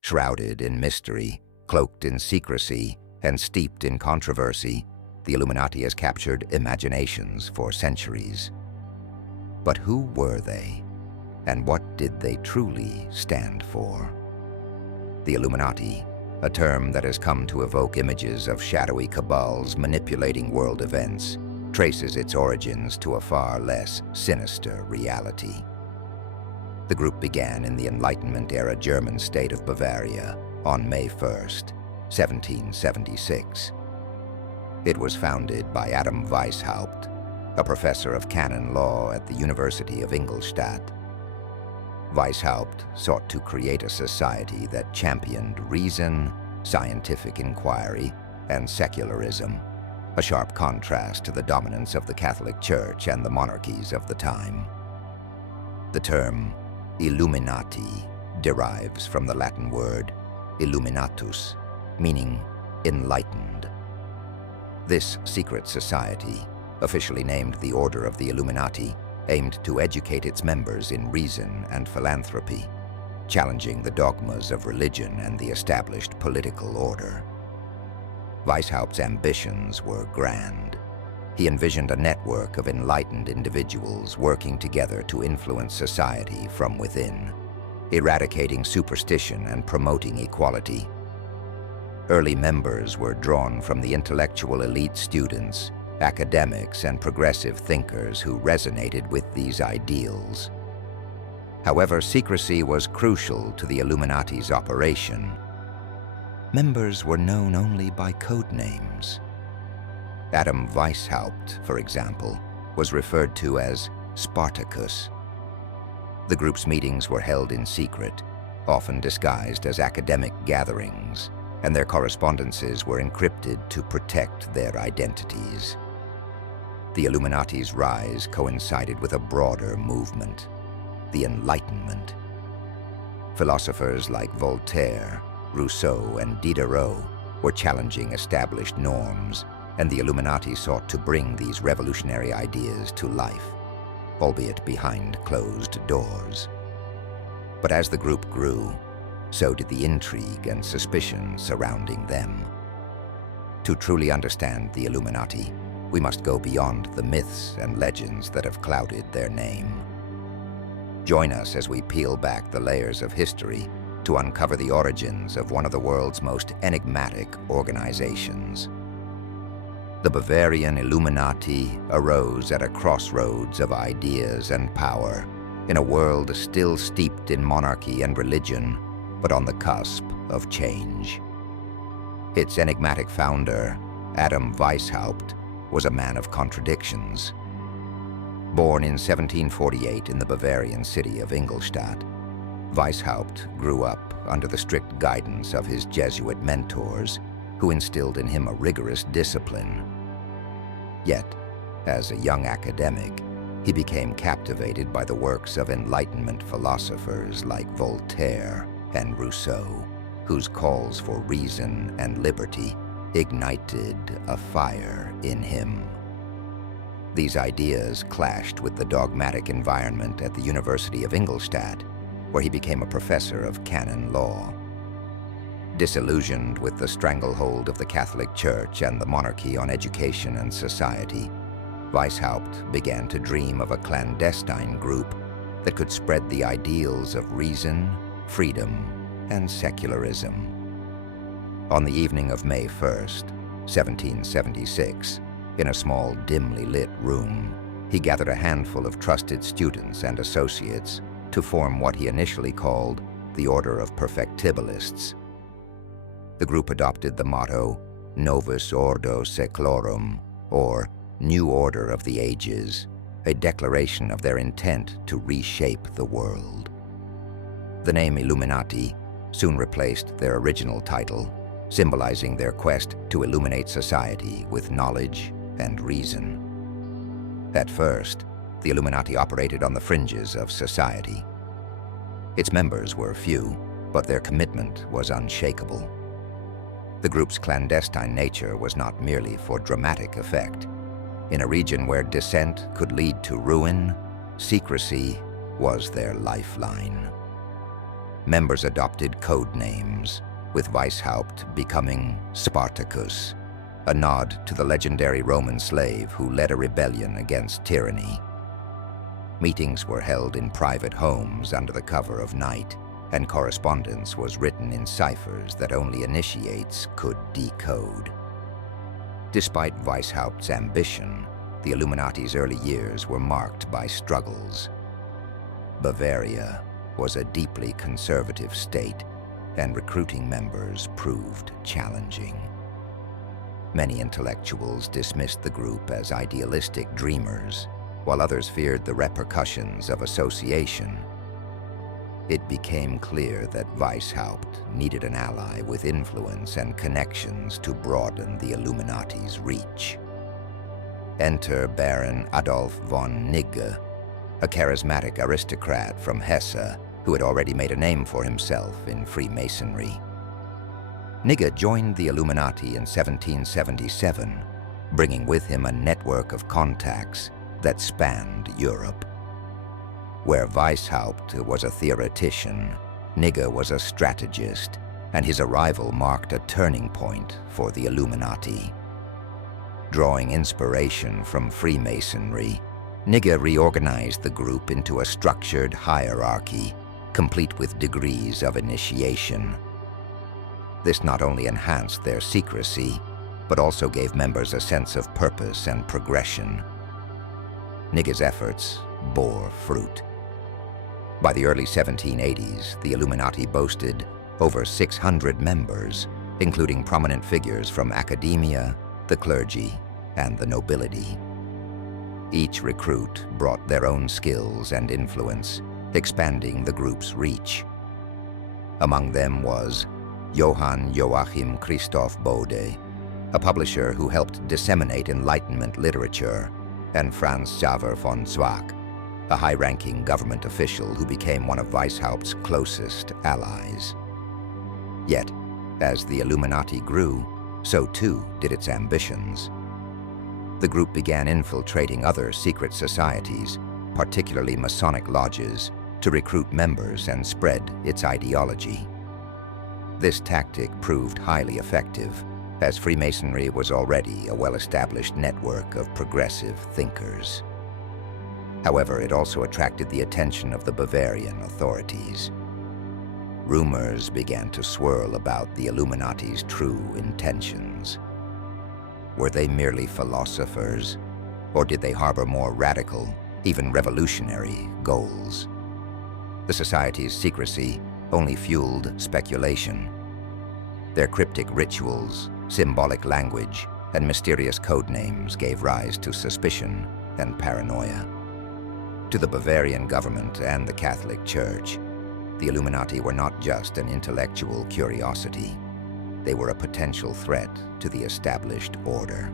Shrouded in mystery, cloaked in secrecy, and steeped in controversy, the Illuminati has captured imaginations for centuries. But who were they, and what did they truly stand for? The Illuminati, a term that has come to evoke images of shadowy cabals manipulating world events, traces its origins to a far less sinister reality. The group began in the Enlightenment-era German state of Bavaria on May 1st, 1776. It was founded by Adam Weishaupt, a professor of canon law at the University of Ingolstadt. Weishaupt sought to create a society that championed reason, scientific inquiry, and secularism, a sharp contrast to the dominance of the Catholic Church and the monarchies of the time. The term Illuminati derives from the Latin word illuminatus, meaning enlightened. This secret society, officially named the Order of the Illuminati, aimed to educate its members in reason and philanthropy, challenging the dogmas of religion and the established political order. Weishaupt's ambitions were grand. He envisioned a network of enlightened individuals working together to influence society from within, eradicating superstition and promoting equality. Early members were drawn from the intellectual elite students, academics, and progressive thinkers who resonated with these ideals. However, secrecy was crucial to the Illuminati's operation. Members were known only by code names. Adam Weishaupt, for example, was referred to as Spartacus. The group's meetings were held in secret, often disguised as academic gatherings, and their correspondences were encrypted to protect their identities. The Illuminati's rise coincided with a broader movement, the Enlightenment. Philosophers like Voltaire, Rousseau, and Diderot were challenging established norms, and the Illuminati sought to bring these revolutionary ideas to life, albeit behind closed doors. But as the group grew, so did the intrigue and suspicion surrounding them. To truly understand the Illuminati, we must go beyond the myths and legends that have clouded their name. Join us as we peel back the layers of history to uncover the origins of one of the world's most enigmatic organizations. The Bavarian Illuminati arose at a crossroads of ideas and power, in a world still steeped in monarchy and religion, but on the cusp of change. Its enigmatic founder, Adam Weishaupt, was a man of contradictions. Born in 1748 in the Bavarian city of Ingolstadt, Weishaupt grew up under the strict guidance of his Jesuit mentors, who instilled in him a rigorous discipline. Yet, as a young academic, he became captivated by the works of Enlightenment philosophers like Voltaire and Rousseau, whose calls for reason and liberty ignited a fire in him. These ideas clashed with the dogmatic environment at the University of Ingolstadt, where he became a professor of canon law. Disillusioned with the stranglehold of the Catholic Church and the monarchy on education and society, Weishaupt began to dream of a clandestine group that could spread the ideals of reason, freedom, and secularism. On the evening of May 1st, 1776, in a small, dimly lit room, he gathered a handful of trusted students and associates to form what he initially called the Order of Perfectibilists. The group adopted the motto, Novus Ordo Seclorum, or New Order of the Ages, a declaration of their intent to reshape the world. The name Illuminati soon replaced their original title, symbolizing their quest to illuminate society with knowledge and reason. At first, the Illuminati operated on the fringes of society. Its members were few, but their commitment was unshakable. The group's clandestine nature was not merely for dramatic effect. In a region where dissent could lead to ruin, secrecy was their lifeline. Members adopted code names, with Weishaupt becoming Spartacus, a nod to the legendary Roman slave who led a rebellion against tyranny. Meetings were held in private homes under the cover of night, and correspondence was written in ciphers that only initiates could decode. Despite Weishaupt's ambition, the Illuminati's early years were marked by struggles. Bavaria was a deeply conservative state, and recruiting members proved challenging. Many intellectuals dismissed the group as idealistic dreamers, while others feared the repercussions of association. It became clear that Weishaupt needed an ally with influence and connections to broaden the Illuminati's reach. Enter Baron Adolf von Nigge, a charismatic aristocrat from Hesse who had already made a name for himself in Freemasonry. Nigge joined the Illuminati in 1777, bringing with him a network of contacts that spanned Europe. Where Weishaupt was a theoretician, Nigge was a strategist, and his arrival marked a turning point for the Illuminati. Drawing inspiration from Freemasonry, Nigge reorganized the group into a structured hierarchy, complete with degrees of initiation. This not only enhanced their secrecy, but also gave members a sense of purpose and progression. Nigge's efforts bore fruit. By the early 1780s, the Illuminati boasted over 600 members, including prominent figures from academia, the clergy, and the nobility. Each recruit brought their own skills and influence, expanding the group's reach. Among them was Johann Joachim Christoph Bode, a publisher who helped disseminate Enlightenment literature, and Franz Xaver von Zwack, a high-ranking government official who became one of Weishaupt's closest allies. Yet, as the Illuminati grew, so too did its ambitions. The group began infiltrating other secret societies, particularly Masonic lodges, to recruit members and spread its ideology. This tactic proved highly effective, as Freemasonry was already a well-established network of progressive thinkers. However, it also attracted the attention of the Bavarian authorities. Rumors began to swirl about the Illuminati's true intentions. Were they merely philosophers, or did they harbor more radical, even revolutionary, goals? The society's secrecy only fueled speculation. Their cryptic rituals, symbolic language, and mysterious code names gave rise to suspicion and paranoia. To the Bavarian government and the Catholic Church, the Illuminati were not just an intellectual curiosity. They were a potential threat to the established order.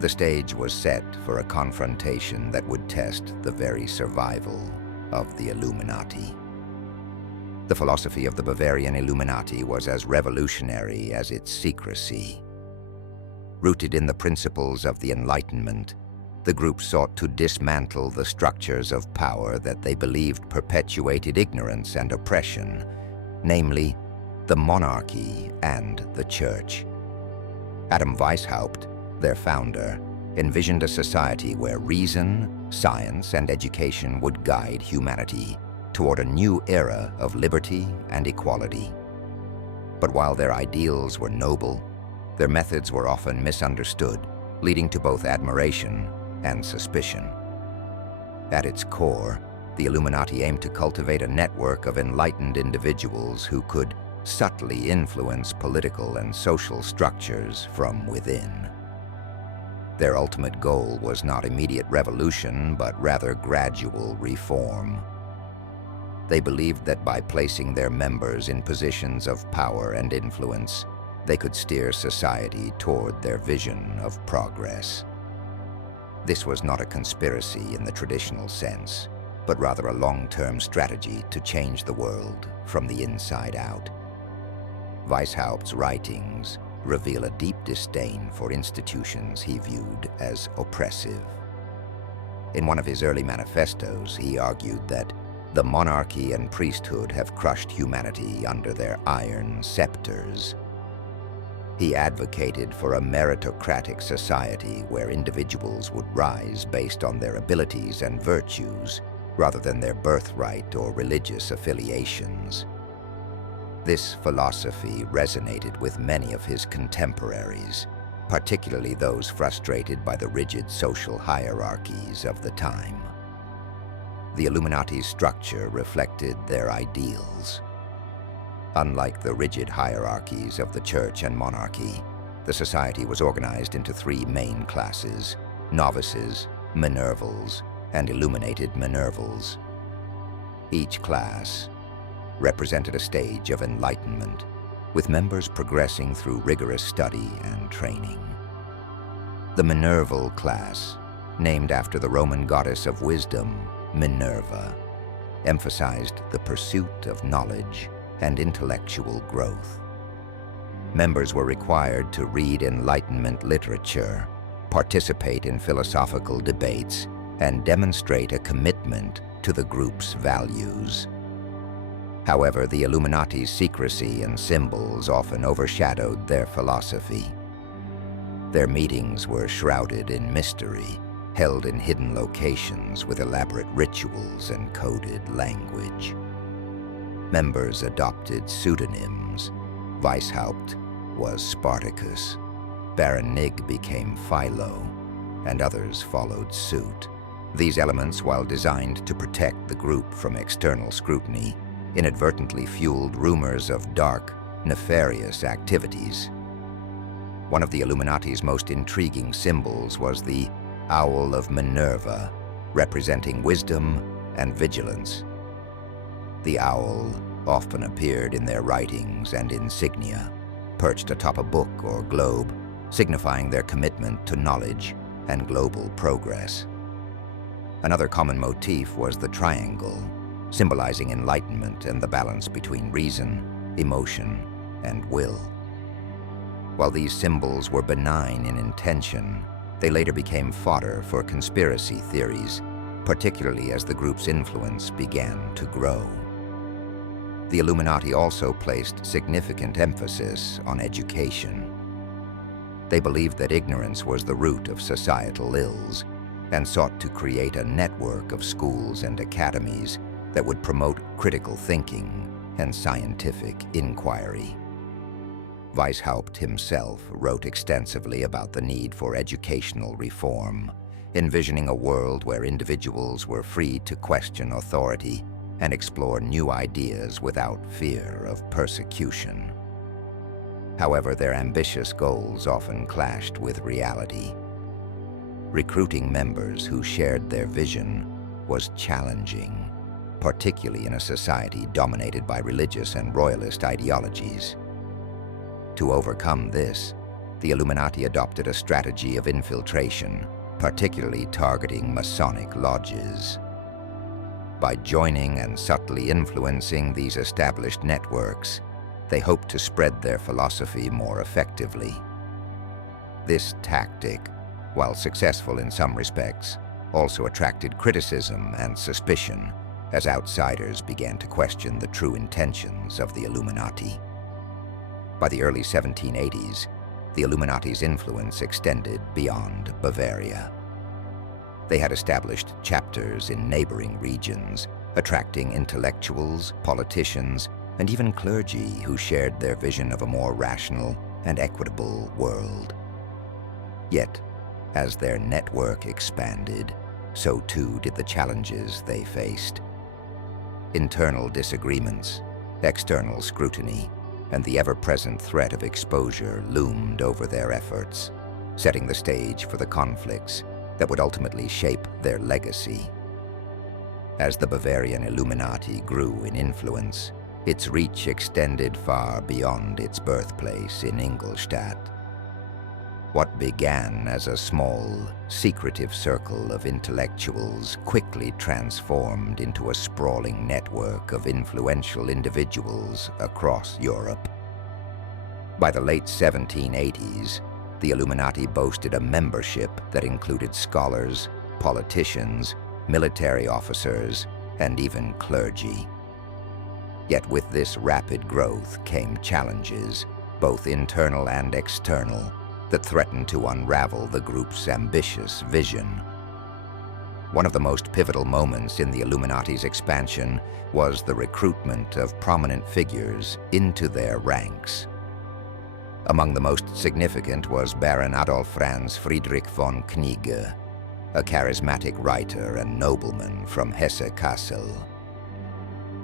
The stage was set for a confrontation that would test the very survival of the Illuminati. The philosophy of the Bavarian Illuminati was as revolutionary as its secrecy. Rooted in the principles of the Enlightenment, the group sought to dismantle the structures of power that they believed perpetuated ignorance and oppression, namely, the monarchy and the church. Adam Weishaupt, their founder, envisioned a society where reason, science, and education would guide humanity toward a new era of liberty and equality. But while their ideals were noble, their methods were often misunderstood, leading to both admiration and suspicion. At its core, the Illuminati aimed to cultivate a network of enlightened individuals who could subtly influence political and social structures from within. Their ultimate goal was not immediate revolution, but rather gradual reform. They believed that by placing their members in positions of power and influence, they could steer society toward their vision of progress. This was not a conspiracy in the traditional sense, but rather a long-term strategy to change the world from the inside out. Weishaupt's writings reveal a deep disdain for institutions he viewed as oppressive. In one of his early manifestos, he argued that the monarchy and priesthood have crushed humanity under their iron scepters. He advocated for a meritocratic society where individuals would rise based on their abilities and virtues rather than their birthright or religious affiliations. This philosophy resonated with many of his contemporaries, particularly those frustrated by the rigid social hierarchies of the time. The Illuminati's structure reflected their ideals. Unlike the rigid hierarchies of the church and monarchy, the society was organized into three main classes: novices, Minervals, and illuminated Minervals. Each class represented a stage of enlightenment, with members progressing through rigorous study and training. The Minerval class, named after the Roman goddess of wisdom, Minerva, emphasized the pursuit of knowledge and intellectual growth. Members were required to read Enlightenment literature, participate in philosophical debates, and demonstrate a commitment to the group's values. However, the Illuminati's secrecy and symbols often overshadowed their philosophy. Their meetings were shrouded in mystery, held in hidden locations with elaborate rituals and coded language. Members adopted pseudonyms. Weishaupt was Spartacus, Baron Nig became Philo, and others followed suit. These elements, while designed to protect the group from external scrutiny, inadvertently fueled rumors of dark, nefarious activities. One of the Illuminati's most intriguing symbols was the Owl of Minerva, representing wisdom and vigilance. The owl often appeared in their writings and insignia, perched atop a book or globe, signifying their commitment to knowledge and global progress. Another common motif was the triangle, symbolizing enlightenment and the balance between reason, emotion, and will. While these symbols were benign in intention, they later became fodder for conspiracy theories, particularly as the group's influence began to grow. The Illuminati also placed significant emphasis on education. They believed that ignorance was the root of societal ills and sought to create a network of schools and academies that would promote critical thinking and scientific inquiry. Weishaupt himself wrote extensively about the need for educational reform, envisioning a world where individuals were free to question authority and explore new ideas without fear of persecution. However, their ambitious goals often clashed with reality. Recruiting members who shared their vision was challenging, particularly in a society dominated by religious and royalist ideologies. To overcome this, the Illuminati adopted a strategy of infiltration, particularly targeting Masonic lodges. By joining and subtly influencing these established networks, they hoped to spread their philosophy more effectively. This tactic, while successful in some respects, also attracted criticism and suspicion as outsiders began to question the true intentions of the Illuminati. By the early 1780s, the Illuminati's influence extended beyond Bavaria. They had established chapters in neighboring regions, attracting intellectuals, politicians, and even clergy who shared their vision of a more rational and equitable world. Yet, as their network expanded, so too did the challenges they faced. Internal disagreements, external scrutiny, and the ever-present threat of exposure loomed over their efforts, setting the stage for the conflicts that would ultimately shape their legacy. As the Bavarian Illuminati grew in influence, its reach extended far beyond its birthplace in Ingolstadt. What began as a small, secretive circle of intellectuals quickly transformed into a sprawling network of influential individuals across Europe. By the late 1780s, the Illuminati boasted a membership that included scholars, politicians, military officers, and even clergy. Yet with this rapid growth came challenges, both internal and external, that threatened to unravel the group's ambitious vision. One of the most pivotal moments in the Illuminati's expansion was the recruitment of prominent figures into their ranks. Among the most significant was Baron Adolf Franz Friedrich von Knigge, a charismatic writer and nobleman from Hesse-Kassel.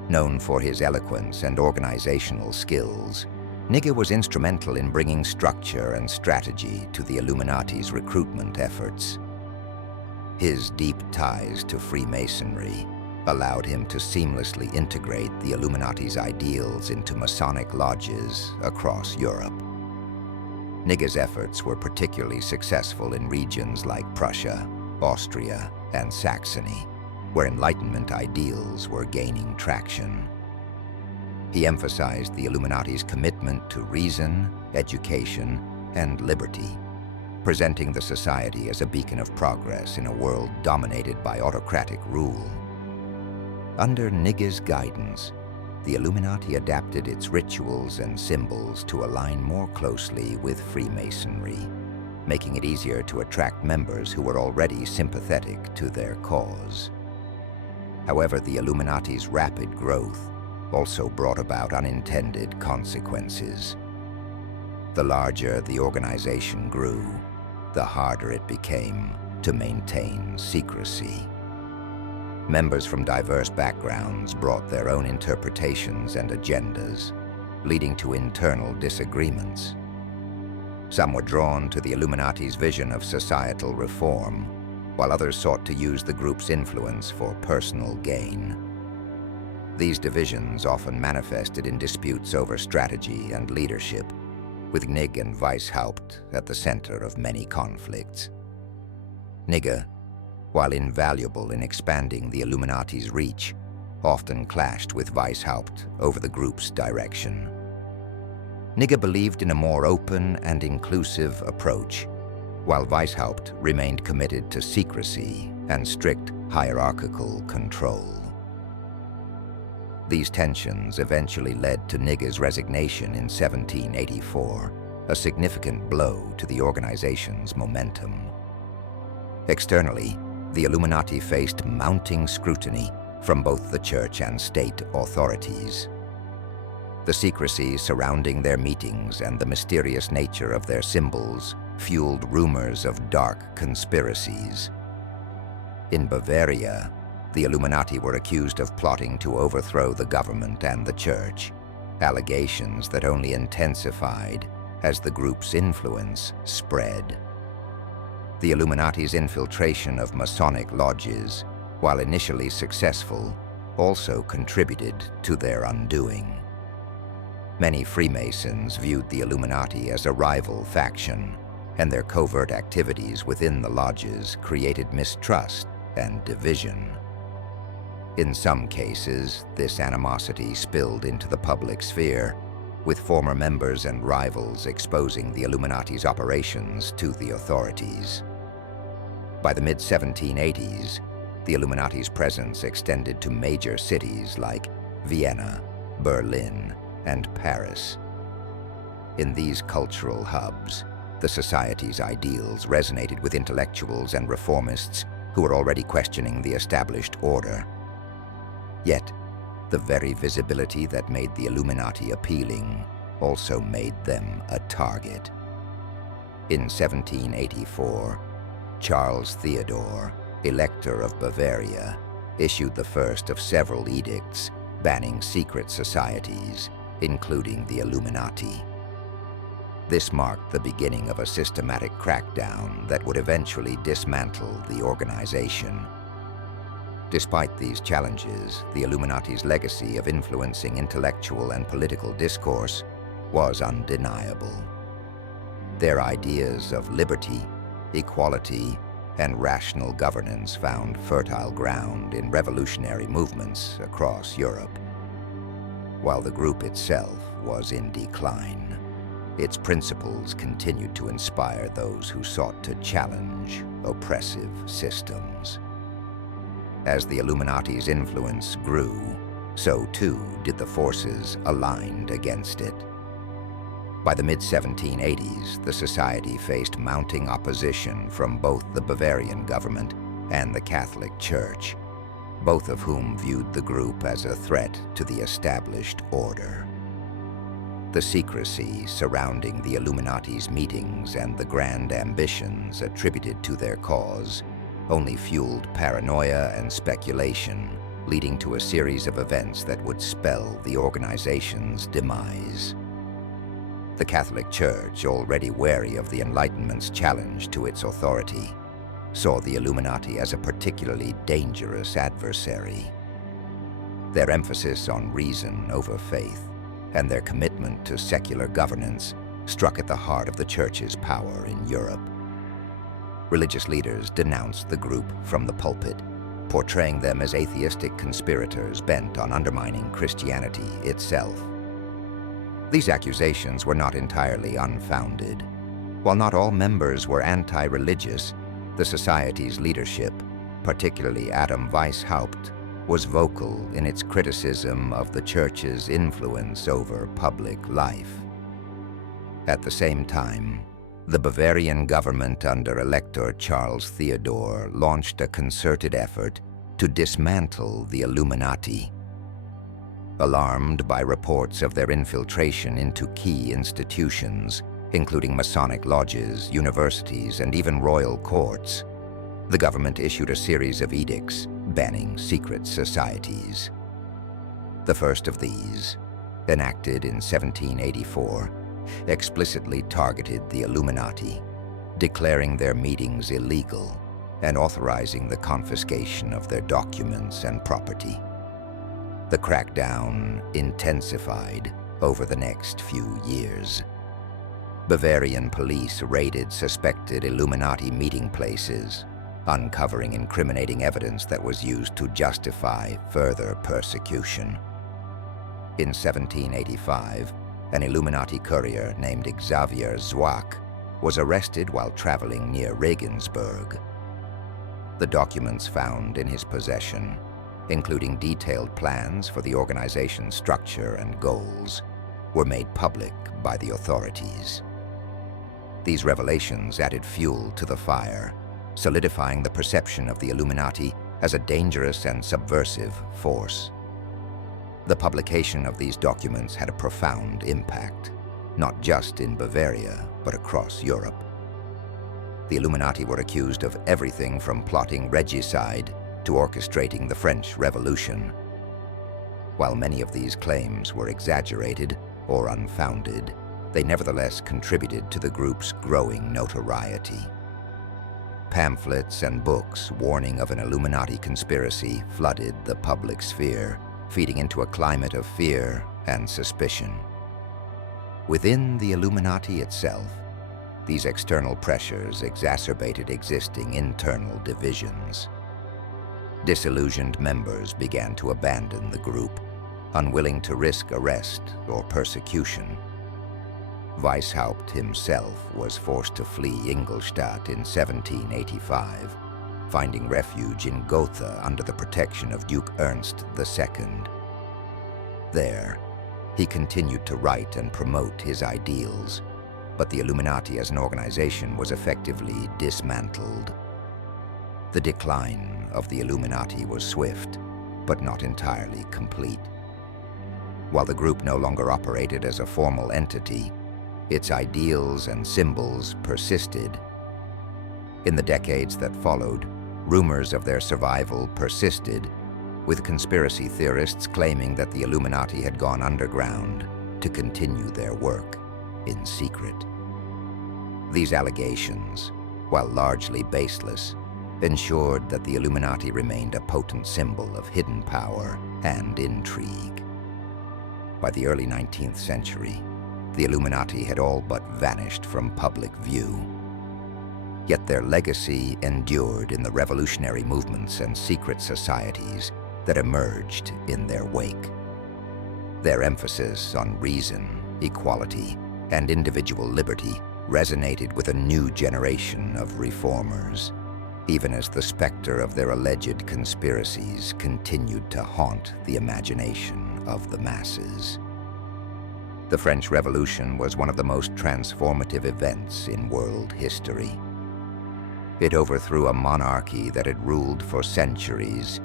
Known for his eloquence and organizational skills, Knigge was instrumental in bringing structure and strategy to the Illuminati's recruitment efforts. His deep ties to Freemasonry allowed him to seamlessly integrate the Illuminati's ideals into Masonic lodges across Europe. Knigge's efforts were particularly successful in regions like Prussia, Austria, and Saxony, where Enlightenment ideals were gaining traction. He emphasized the Illuminati's commitment to reason, education, and liberty, presenting the society as a beacon of progress in a world dominated by autocratic rule. Under Knigge's guidance, the Illuminati adapted its rituals and symbols to align more closely with Freemasonry, making it easier to attract members who were already sympathetic to their cause. However, the Illuminati's rapid growth also brought about unintended consequences. The larger the organization grew, the harder it became to maintain secrecy. Members from diverse backgrounds brought their own interpretations and agendas, leading to internal disagreements. Some were drawn to the Illuminati's vision of societal reform, while others sought to use the group's influence for personal gain. These divisions often manifested in disputes over strategy and leadership, with Knigge and Weishaupt at the center of many conflicts. Knigge, while invaluable in expanding the Illuminati's reach, often clashed with Weishaupt over the group's direction. Knigge believed in a more open and inclusive approach, while Weishaupt remained committed to secrecy and strict hierarchical control. These tensions eventually led to Knigge's resignation in 1784, a significant blow to the organization's momentum. Externally, the Illuminati faced mounting scrutiny from both the church and state authorities. The secrecy surrounding their meetings and the mysterious nature of their symbols fueled rumors of dark conspiracies. In Bavaria, the Illuminati were accused of plotting to overthrow the government and the church, allegations that only intensified as the group's influence spread. The Illuminati's infiltration of Masonic lodges, while initially successful, also contributed to their undoing. Many Freemasons viewed the Illuminati as a rival faction, and their covert activities within the lodges created mistrust and division. In some cases, this animosity spilled into the public sphere, with former members and rivals exposing the Illuminati's operations to the authorities. By the mid-1780s, the Illuminati's presence extended to major cities like Vienna, Berlin, and Paris. In these cultural hubs, the society's ideals resonated with intellectuals and reformists who were already questioning the established order. Yet, the very visibility that made the Illuminati appealing also made them a target. In 1784, Charles Theodore, Elector of Bavaria, issued the first of several edicts banning secret societies, including the Illuminati. This marked the beginning of a systematic crackdown that would eventually dismantle the organization. Despite these challenges, the Illuminati's legacy of influencing intellectual and political discourse was undeniable. Their ideas of liberty, equality, and rational governance found fertile ground in revolutionary movements across Europe. While the group itself was in decline, its principles continued to inspire those who sought to challenge oppressive systems. As the Illuminati's influence grew, so too did the forces aligned against it. By the mid-1780s, the society faced mounting opposition from both the Bavarian government and the Catholic Church, both of whom viewed the group as a threat to the established order. The secrecy surrounding the Illuminati's meetings and the grand ambitions attributed to their cause only fueled paranoia and speculation, leading to a series of events that would spell the organization's demise. The Catholic Church, already wary of the Enlightenment's challenge to its authority, saw the Illuminati as a particularly dangerous adversary. Their emphasis on reason over faith and their commitment to secular governance struck at the heart of the Church's power in Europe. Religious leaders denounced the group from the pulpit, portraying them as atheistic conspirators bent on undermining Christianity itself. These accusations were not entirely unfounded. While not all members were anti-religious, the society's leadership, particularly Adam Weishaupt, was vocal in its criticism of the Church's influence over public life. At the same time, the Bavarian government under Elector Charles Theodore launched a concerted effort to dismantle the Illuminati. Alarmed by reports of their infiltration into key institutions, including Masonic lodges, universities, and even royal courts, the government issued a series of edicts banning secret societies. The first of these, enacted in 1784, explicitly targeted the Illuminati, declaring their meetings illegal and authorizing the confiscation of their documents and property. The crackdown intensified over the next few years. Bavarian police raided suspected Illuminati meeting places, uncovering incriminating evidence that was used to justify further persecution. In 1785, an Illuminati courier named Xavier Zwack was arrested while traveling near Regensburg. The documents found in his possession, including detailed plans for the organization's structure and goals, were made public by the authorities. These revelations added fuel to the fire, solidifying the perception of the Illuminati as a dangerous and subversive force. The publication of these documents had a profound impact, not just in Bavaria, but across Europe. The Illuminati were accused of everything from plotting regicide to orchestrating the French Revolution. While many of these claims were exaggerated or unfounded, they nevertheless contributed to the group's growing notoriety. Pamphlets and books warning of an Illuminati conspiracy flooded the public sphere, feeding into a climate of fear and suspicion. Within the Illuminati itself, these external pressures exacerbated existing internal divisions. Disillusioned members began to abandon the group, unwilling to risk arrest or persecution. Weishaupt himself was forced to flee Ingolstadt in 1785, finding refuge in Gotha under the protection of Duke Ernst II. There, he continued to write and promote his ideals, but the Illuminati as an organization was effectively dismantled. The decline of the Illuminati was swift, but not entirely complete. While the group no longer operated as a formal entity, its ideals and symbols persisted. In the decades that followed, rumors of their survival persisted, with conspiracy theorists claiming that the Illuminati had gone underground to continue their work in secret. These allegations, while largely baseless, ensured that the Illuminati remained a potent symbol of hidden power and intrigue. By the early 19th century, the Illuminati had all but vanished from public view. Yet their legacy endured in the revolutionary movements and secret societies that emerged in their wake. Their emphasis on reason, equality, and individual liberty resonated with a new generation of reformers, even as the specter of their alleged conspiracies continued to haunt the imagination of the masses. The French Revolution was one of the most transformative events in world history. It overthrew a monarchy that had ruled for centuries,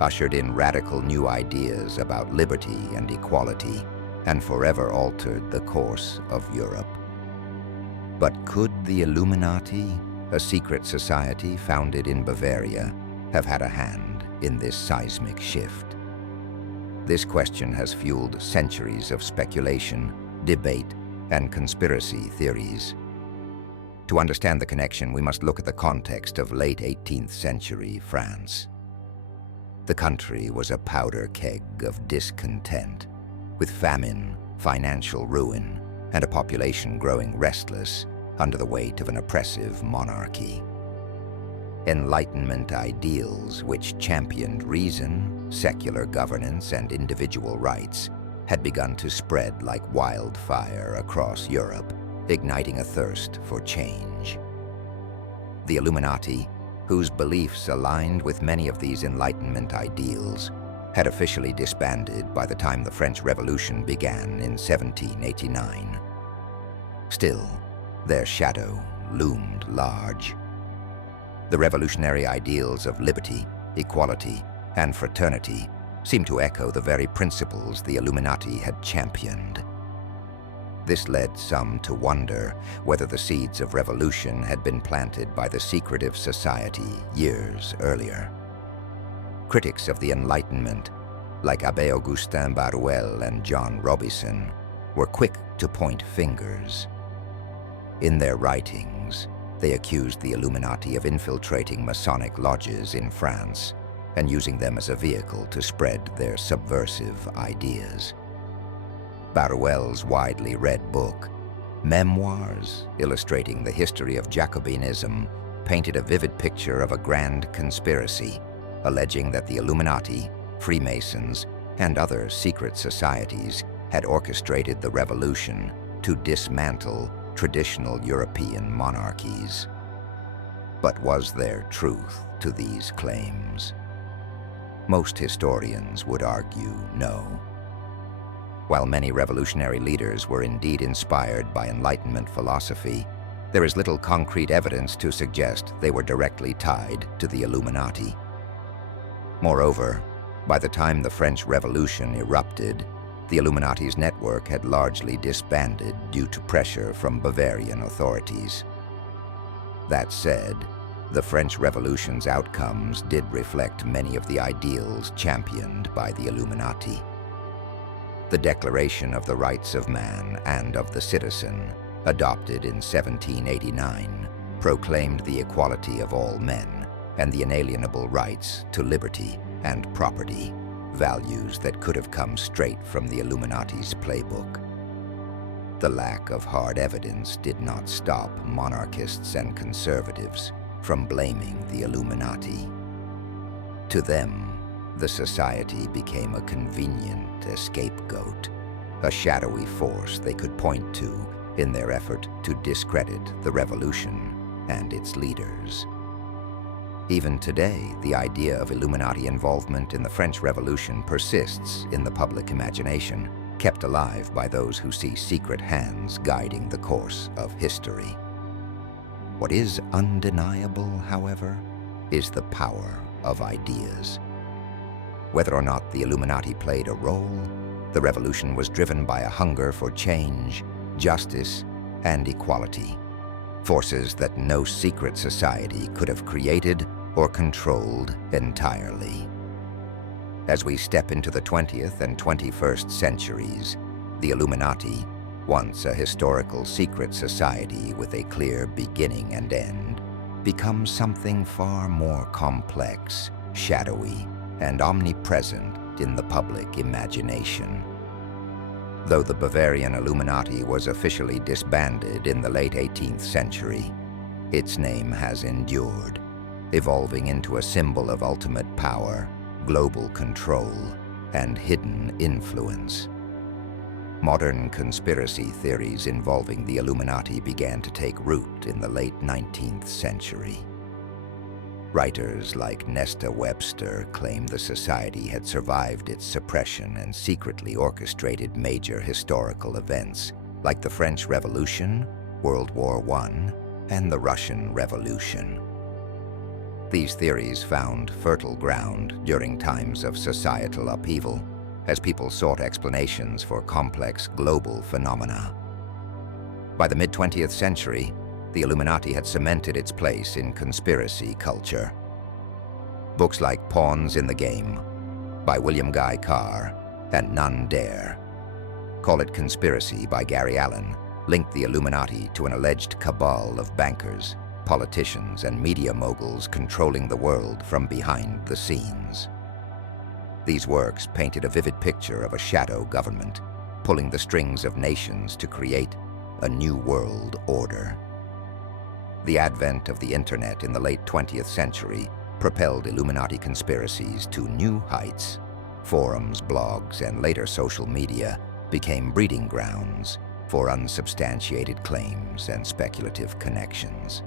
ushered in radical new ideas about liberty and equality, and forever altered the course of Europe. But could the Illuminati, a secret society founded in Bavaria, have had a hand in this seismic shift? This question has fueled centuries of speculation, debate, and conspiracy theories. To understand the connection, we must look at the context of late 18th century France. The country was a powder keg of discontent, with famine, financial ruin, and a population growing restless under the weight of an oppressive monarchy. Enlightenment ideals, which championed reason, secular governance, and individual rights, had begun to spread like wildfire across Europe, igniting a thirst for change. The Illuminati, whose beliefs aligned with many of these Enlightenment ideals, had officially disbanded by the time the French Revolution began in 1789. Still, their shadow loomed large. The revolutionary ideals of liberty, equality, and fraternity seemed to echo the very principles the Illuminati had championed. This led some to wonder whether the seeds of revolution had been planted by the secretive society years earlier. Critics of the Enlightenment, like Abbé Augustin Baruel and John Robison, were quick to point fingers. In their writings, they accused the Illuminati of infiltrating Masonic lodges in France and using them as a vehicle to spread their subversive ideas. Baruel's widely read book, Memoirs Illustrating the History of Jacobinism, painted a vivid picture of a grand conspiracy, alleging that the Illuminati, Freemasons, and other secret societies had orchestrated the revolution to dismantle traditional European monarchies. But was there truth to these claims? Most historians would argue no. While many revolutionary leaders were indeed inspired by Enlightenment philosophy, there is little concrete evidence to suggest they were directly tied to the Illuminati. Moreover, by the time the French Revolution erupted, the Illuminati's network had largely disbanded due to pressure from Bavarian authorities. That said, the French Revolution's outcomes did reflect many of the ideals championed by the Illuminati. The Declaration of the Rights of Man and of the Citizen, adopted in 1789, proclaimed the equality of all men and the inalienable rights to liberty and property, values that could have come straight from the Illuminati's playbook. The lack of hard evidence did not stop monarchists and conservatives from blaming the Illuminati. To them, the society became a convenient scapegoat, a shadowy force they could point to in their effort to discredit the revolution and its leaders. Even today, the idea of Illuminati involvement in the French Revolution persists in the public imagination, kept alive by those who see secret hands guiding the course of history. What is undeniable, however, is the power of ideas. Whether or not the Illuminati played a role, the revolution was driven by a hunger for change, justice, and equality, forces that no secret society could have created or controlled entirely. As we step into the 20th and 21st centuries, the Illuminati, once a historical secret society with a clear beginning and end, becomes something far more complex, shadowy, and omnipresent in the public imagination. Though the Bavarian Illuminati was officially disbanded in the late 18th century, its name has endured, evolving into a symbol of ultimate power, global control, and hidden influence. Modern conspiracy theories involving the Illuminati began to take root in the late 19th century. Writers like Nesta Webster claim the society had survived its suppression and secretly orchestrated major historical events like the French Revolution, World War I, and the Russian Revolution. These theories found fertile ground during times of societal upheaval as people sought explanations for complex global phenomena. By the mid-20th century, the Illuminati had cemented its place in conspiracy culture. Books like Pawns in the Game by William Guy Carr and None Dare, Call It Conspiracy by Gary Allen linked the Illuminati to an alleged cabal of bankers, politicians, and media moguls controlling the world from behind the scenes. These works painted a vivid picture of a shadow government, pulling the strings of nations to create a new world order. The advent of the internet in the late 20th century propelled Illuminati conspiracies to new heights. Forums, blogs, and later social media became breeding grounds for unsubstantiated claims and speculative connections.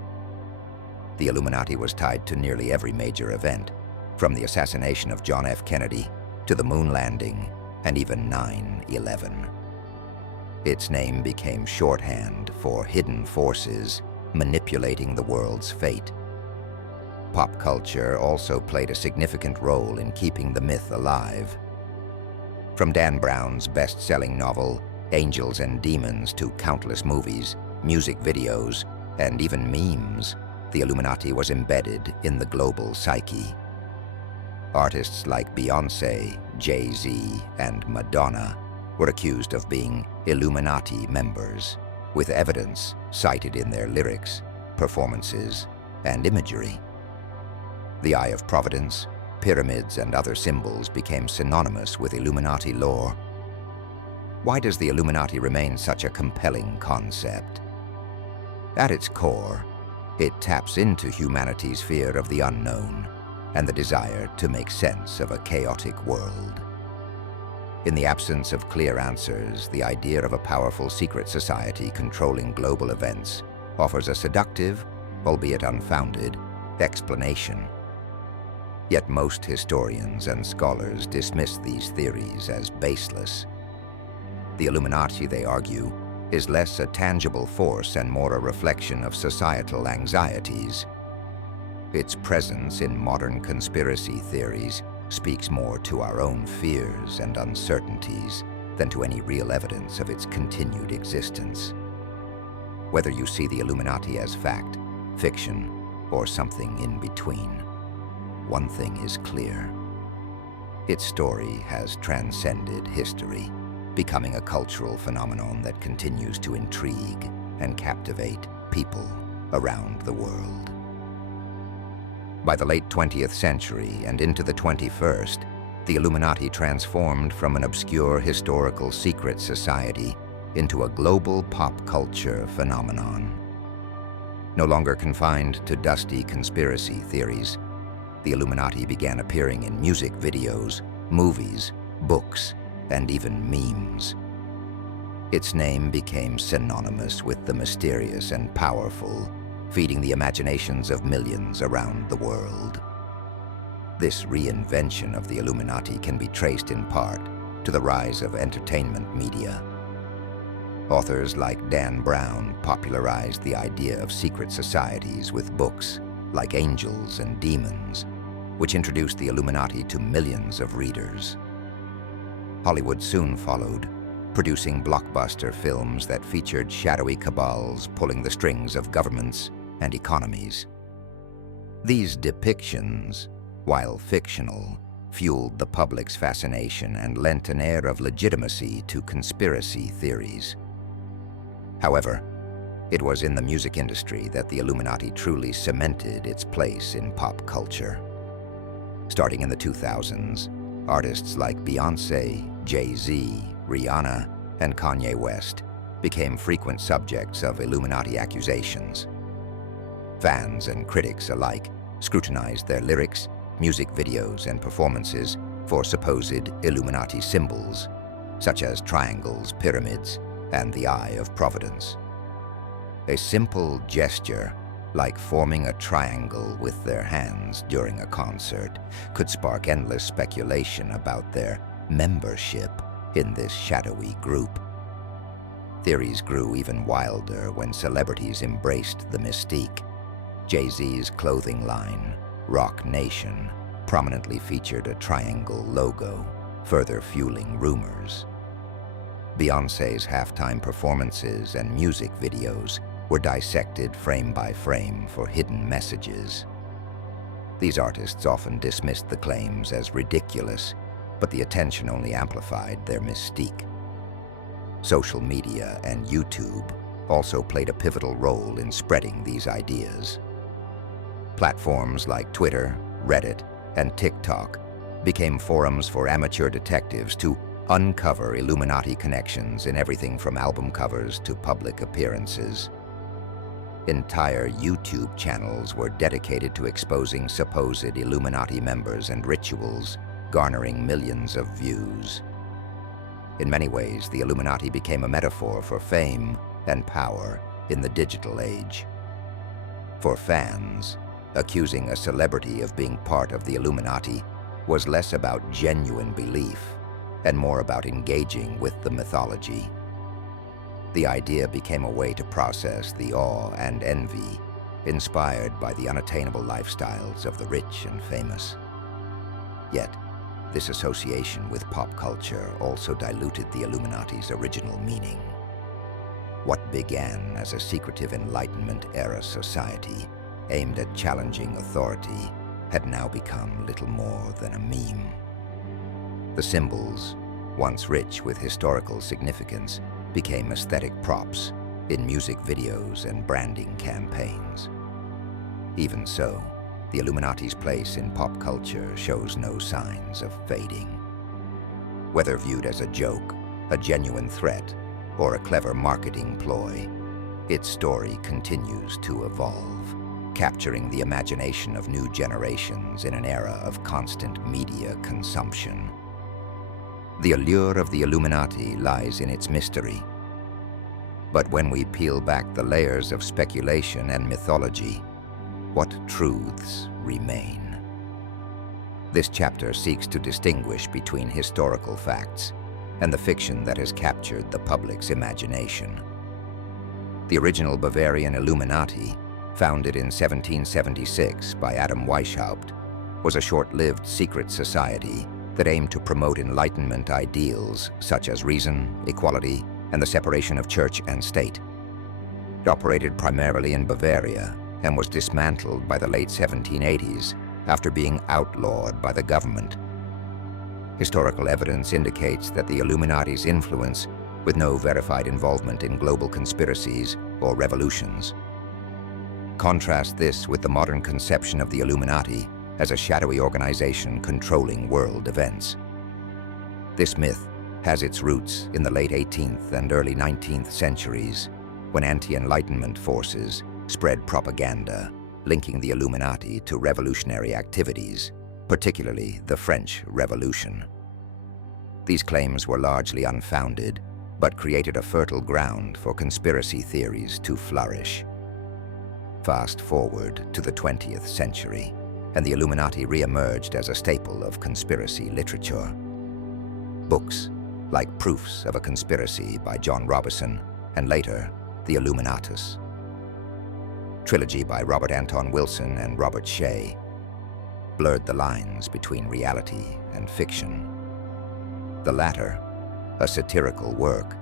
The Illuminati was tied to nearly every major event, from the assassination of John F. Kennedy to the moon landing and even 9/11. Its name became shorthand for hidden forces manipulating the world's fate. Pop culture also played a significant role in keeping the myth alive. From Dan Brown's best-selling novel, Angels and Demons, to countless movies, music videos, and even memes, the Illuminati was embedded in the global psyche. Artists like Beyoncé, Jay-Z, and Madonna were accused of being Illuminati members, with evidence cited in their lyrics, performances, and imagery. The Eye of Providence, pyramids, and other symbols became synonymous with Illuminati lore. Why does the Illuminati remain such a compelling concept? At its core, it taps into humanity's fear of the unknown and the desire to make sense of a chaotic world. In the absence of clear answers, the idea of a powerful secret society controlling global events offers a seductive, albeit unfounded, explanation. Yet most historians and scholars dismiss these theories as baseless. The Illuminati, they argue, is less a tangible force and more a reflection of societal anxieties. Its presence in modern conspiracy theories speaks more to our own fears and uncertainties than to any real evidence of its continued existence. Whether you see the Illuminati as fact, fiction, or something in between, one thing is clear. Its story has transcended history, becoming a cultural phenomenon that continues to intrigue and captivate people around the world. By the late 20th century and into the 21st, the Illuminati transformed from an obscure historical secret society into a global pop culture phenomenon. No longer confined to dusty conspiracy theories, the Illuminati began appearing in music videos, movies, books, and even memes. Its name became synonymous with the mysterious and powerful, feeding the imaginations of millions around the world. This reinvention of the Illuminati can be traced in part to the rise of entertainment media. Authors like Dan Brown popularized the idea of secret societies with books like Angels and Demons, which introduced the Illuminati to millions of readers. Hollywood soon followed, producing blockbuster films that featured shadowy cabals pulling the strings of governments and economies. These depictions, while fictional, fueled the public's fascination and lent an air of legitimacy to conspiracy theories. However, it was in the music industry that the Illuminati truly cemented its place in pop culture. Starting in the 2000s, artists like Beyoncé, Jay-Z, Rihanna, and Kanye West became frequent subjects of Illuminati accusations. Fans and critics alike scrutinized their lyrics, music videos, and performances for supposed Illuminati symbols, such as triangles, pyramids, and the Eye of Providence. A simple gesture, like forming a triangle with their hands during a concert, could spark endless speculation about their membership in this shadowy group. Theories grew even wilder when celebrities embraced the mystique. Jay-Z's clothing line, Rock Nation, prominently featured a triangle logo, further fueling rumors. Beyoncé's halftime performances and music videos were dissected frame by frame for hidden messages. These artists often dismissed the claims as ridiculous, but the attention only amplified their mystique. Social media and YouTube also played a pivotal role in spreading these ideas. Platforms like Twitter, Reddit, and TikTok became forums for amateur detectives to uncover Illuminati connections in everything from album covers to public appearances. Entire YouTube channels were dedicated to exposing supposed Illuminati members and rituals, garnering millions of views. In many ways, the Illuminati became a metaphor for fame and power in the digital age. For fans, accusing a celebrity of being part of the Illuminati was less about genuine belief and more about engaging with the mythology. The idea became a way to process the awe and envy inspired by the unattainable lifestyles of the rich and famous. Yet, this association with pop culture also diluted the Illuminati's original meaning. What began as a secretive Enlightenment-era society aimed at challenging authority had now become little more than a meme. The symbols, once rich with historical significance, became aesthetic props in music videos and branding campaigns. Even so, the Illuminati's place in pop culture shows no signs of fading. Whether viewed as a joke, a genuine threat, or a clever marketing ploy, its story continues to evolve, capturing the imagination of new generations in an era of constant media consumption. The allure of the Illuminati lies in its mystery. But when we peel back the layers of speculation and mythology, what truths remain? This chapter seeks to distinguish between historical facts and the fiction that has captured the public's imagination. The original Bavarian Illuminati, founded in 1776 by Adam Weishaupt, was a short-lived secret society that aimed to promote Enlightenment ideals such as reason, equality, and the separation of church and state. It operated primarily in Bavaria and was dismantled by the late 1780s after being outlawed by the government. Historical evidence indicates that the Illuminati's influence, with no verified involvement in global conspiracies or revolutions. Contrast this with the modern conception of the Illuminati as a shadowy organization controlling world events. This myth has its roots in the late 18th and early 19th centuries, when anti-Enlightenment forces spread propaganda linking the Illuminati to revolutionary activities, particularly the French Revolution. These claims were largely unfounded, but created a fertile ground for conspiracy theories to flourish. Fast forward to the 20th century, and the Illuminati re-emerged as a staple of conspiracy literature. Books like Proofs of a Conspiracy by John Robison, and later, The Illuminatus. Trilogy by Robert Anton Wilson and Robert Shea blurred the lines between reality and fiction. The latter, a satirical work,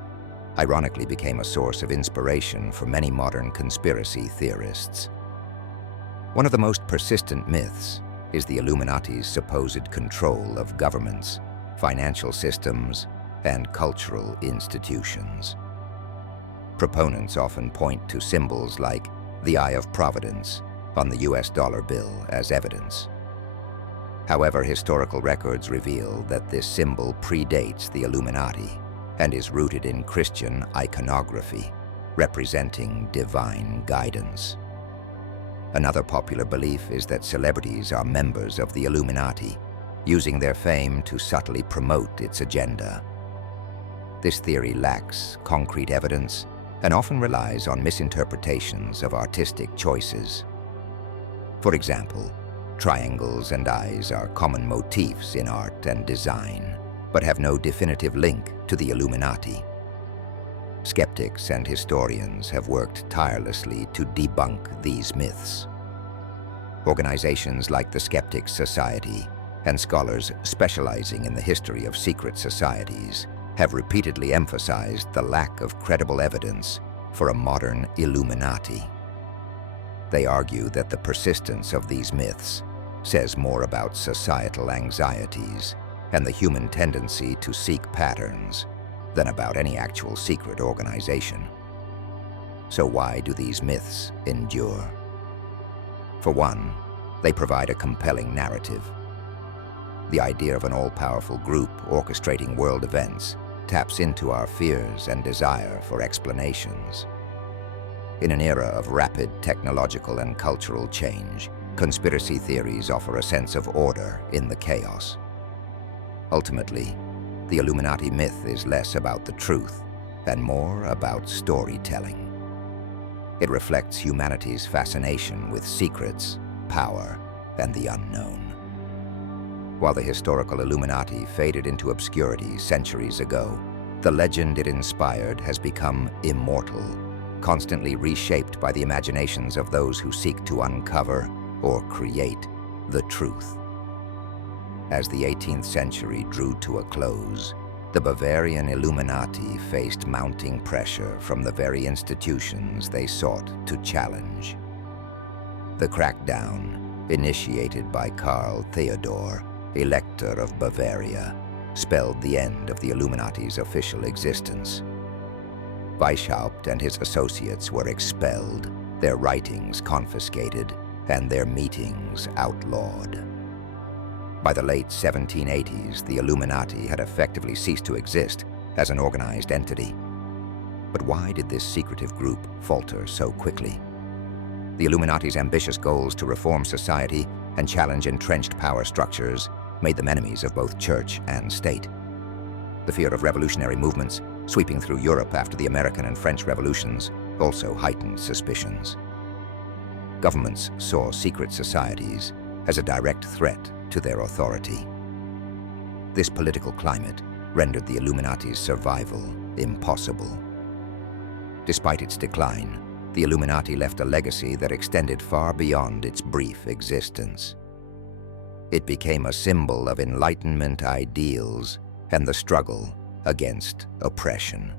ironically became a source of inspiration for many modern conspiracy theorists. One of the most persistent myths is the Illuminati's supposed control of governments, financial systems, and cultural institutions. Proponents often point to symbols like the Eye of Providence on the US dollar bill as evidence. However, historical records reveal that this symbol predates the Illuminati and is rooted in Christian iconography, representing divine guidance. Another popular belief is that celebrities are members of the Illuminati, using their fame to subtly promote its agenda. This theory lacks concrete evidence and often relies on misinterpretations of artistic choices. For example, triangles and eyes are common motifs in art and design, but have no definitive link to the Illuminati. Skeptics and historians have worked tirelessly to debunk these myths. Organizations like the Skeptics Society and scholars specializing in the history of secret societies have repeatedly emphasized the lack of credible evidence for a modern Illuminati. They argue that the persistence of these myths says more about societal anxieties and the human tendency to seek patterns than about any actual secret organization. So why do these myths endure? For one, they provide a compelling narrative. The idea of an all-powerful group orchestrating world events taps into our fears and desire for explanations. In an era of rapid technological and cultural change, conspiracy theories offer a sense of order in the chaos. Ultimately, the Illuminati myth is less about the truth and more about storytelling. It reflects humanity's fascination with secrets, power, and the unknown. While the historical Illuminati faded into obscurity centuries ago, the legend it inspired has become immortal, constantly reshaped by the imaginations of those who seek to uncover or create the truth. As the 18th century drew to a close, the Bavarian Illuminati faced mounting pressure from the very institutions they sought to challenge. The crackdown, initiated by Karl Theodor, Elector of Bavaria, spelled the end of the Illuminati's official existence. Weishaupt and his associates were expelled, their writings confiscated, and their meetings outlawed. By the late 1780s, the Illuminati had effectively ceased to exist as an organized entity. But why did this secretive group falter so quickly? The Illuminati's ambitious goals to reform society and challenge entrenched power structures made them enemies of both church and state. The fear of revolutionary movements sweeping through Europe after the American and French revolutions also heightened suspicions. Governments saw secret societies as a direct threat to their authority. This political climate rendered the Illuminati's survival impossible. Despite its decline, the Illuminati left a legacy that extended far beyond its brief existence. It became a symbol of Enlightenment ideals and the struggle against oppression.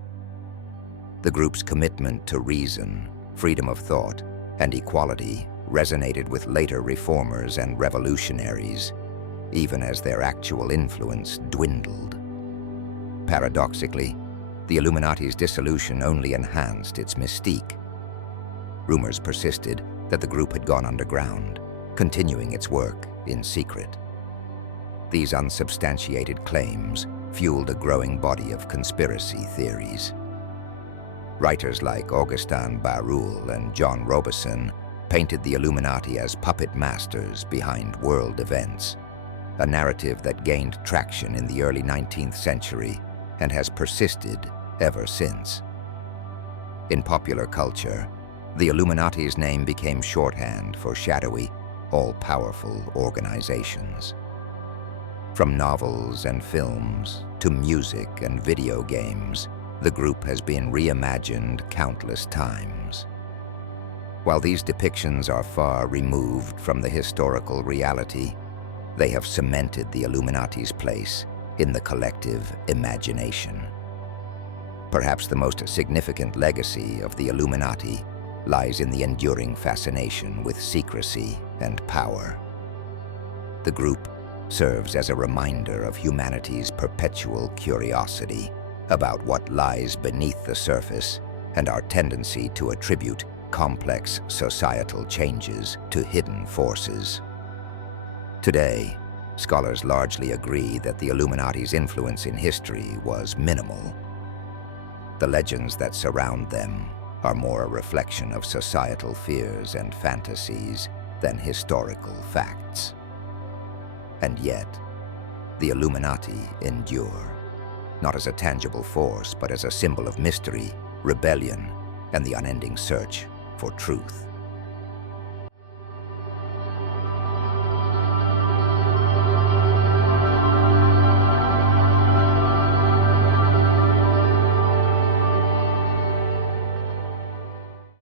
The group's commitment to reason, freedom of thought, and equality resonated with later reformers and revolutionaries, even as their actual influence dwindled. Paradoxically, the Illuminati's dissolution only enhanced its mystique. Rumors persisted that the group had gone underground, continuing its work in secret. These unsubstantiated claims fueled a growing body of conspiracy theories. Writers like Augustin Barruel and John Robeson painted the Illuminati as puppet masters behind world events, a narrative that gained traction in the early 19th century and has persisted ever since. In popular culture, the Illuminati's name became shorthand for shadowy, all-powerful organizations. From novels and films to music and video games, the group has been reimagined countless times. While these depictions are far removed from the historical reality, they have cemented the Illuminati's place in the collective imagination. Perhaps the most significant legacy of the Illuminati lies in the enduring fascination with secrecy and power. The group serves as a reminder of humanity's perpetual curiosity about what lies beneath the surface and our tendency to attribute complex societal changes to hidden forces. Today, scholars largely agree that the Illuminati's influence in history was minimal. The legends that surround them are more a reflection of societal fears and fantasies than historical facts. And yet, the Illuminati endure. not as a tangible force, but as a symbol of mystery, rebellion, and the unending search for truth.